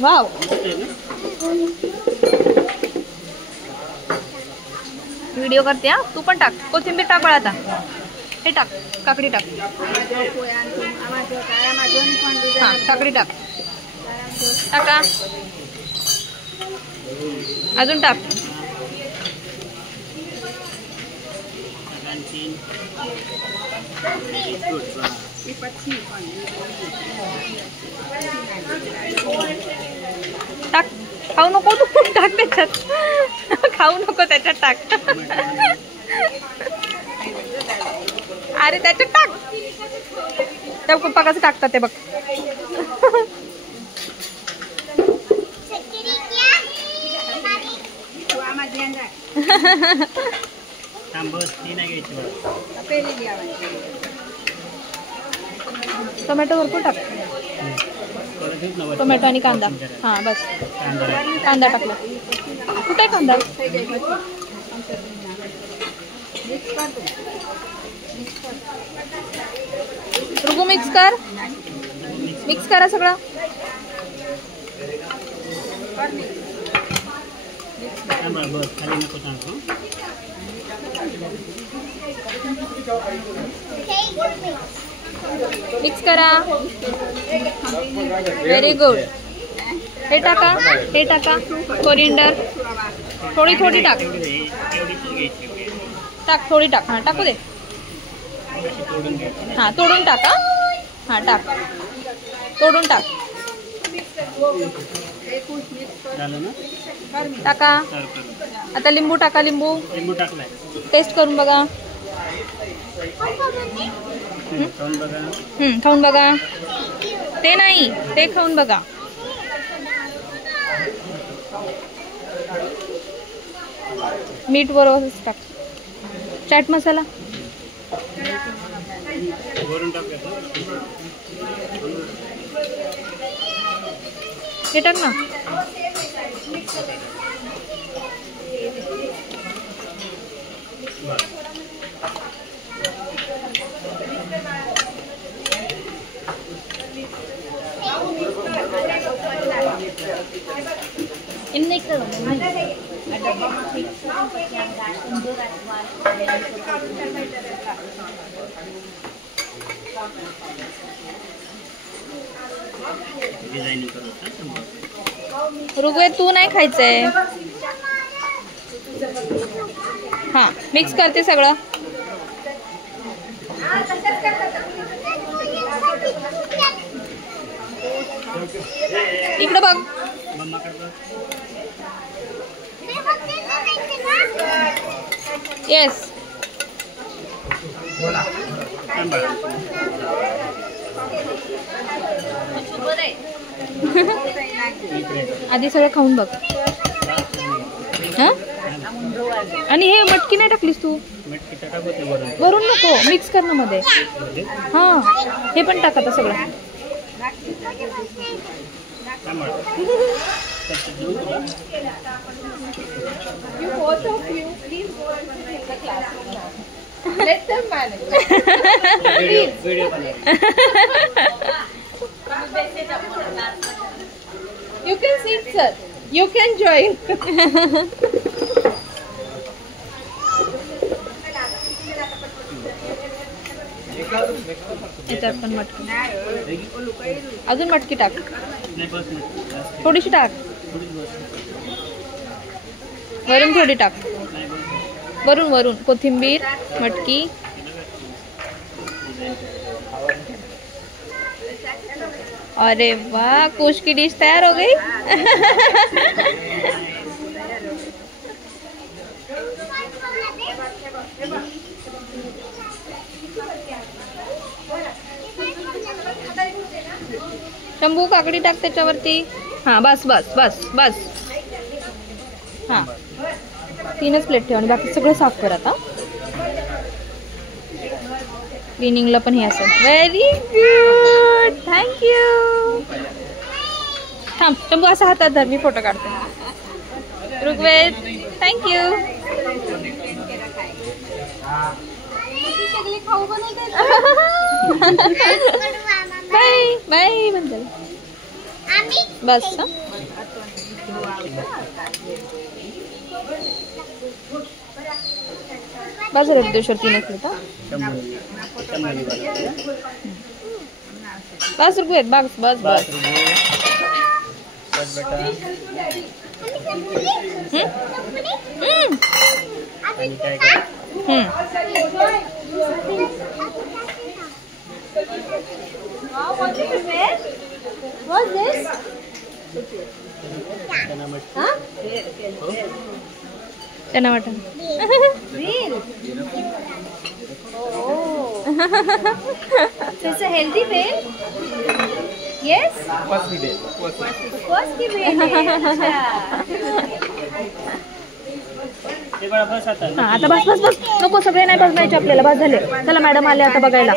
Wow, video करते हा. तू पण टाक. कोथिंबीर टाक बाळा आता. हे टाक, काकडी टाक. हा, काकडी टाक. टाका. अजून टाक. टाक. खाऊ नको तू. टाक त्याच्यात. खाऊ नको त्याच्यात. टाक. अरे त्याच्यात टाक. त्या पप्पा कसं टाकतात ते बघ. टोमॅटो भरपूर टाक. टोमॅटो आणि कांदा. हा बस. कांदा टाकला. कुठे कांदा? रुगू मिक्स कर. मिक्स करा सगळं. मिक्स करा. Very good. हे टाका. हे टाका. कोरिएंडर थोडी थोडी टाक. टाक थोडी टाक. हां टाकू दे. हां तोडून टाका. हां टाक. तोडून टाक. टाका. आता लिंबू टाका. लिंबू टेस्ट करून बघा. खाऊन बघा. ते नाही, ते खाऊन बघा. मीठ बरोबर टाक. चाट मसाला हे टाक ना. ini ke ada mama fix yang untuk रुगवे तू नाही खायचंय. हा मिक्स करते सगळं. इकडे बघ. येस. आधी सगळं खाऊन बघ. आणि हे मटकी नाही टाकलीस तू. वरून नको. मिक्स कर ना मध्ये. हा हे पण टाक आता सगळं. You both of you, please go and take the class. Let them manage. Video. You can sit, sir. You can join. याच्यात पण मटकी. अजून मटकी टाक. थोडीशी टाक. वरून थोडी टाक. वरून कोथिंबीर मटकी. अरे वाह, कुश की डिश तैयार हो गई. शंभू काकडी टाक त्याच्यावरती. हाँ बस बस बस बस. हाँ 3च प्लेट ठेव आणि बाकी सगळं साफ कर आता. क्लिनिंगला पण हे असेल. Very good. थँक्यू. थांब शंभू असा हातात धर. मी फोटो काढते. ऋग्वेद थँक्यू. बाय बंदल बस हा? बाजूला बुद्धेश्वर 3 प्लेट हा 5 रुपये बस बस बस What's this? Huh? Chana mutton. Real? Oh. So it's a healthy meal? Yes? First day. First की meal है. हा आता बस बस बस नको सगळे नाही बघायचे आपल्याला बस झाले चला मॅडम आले आता बघायला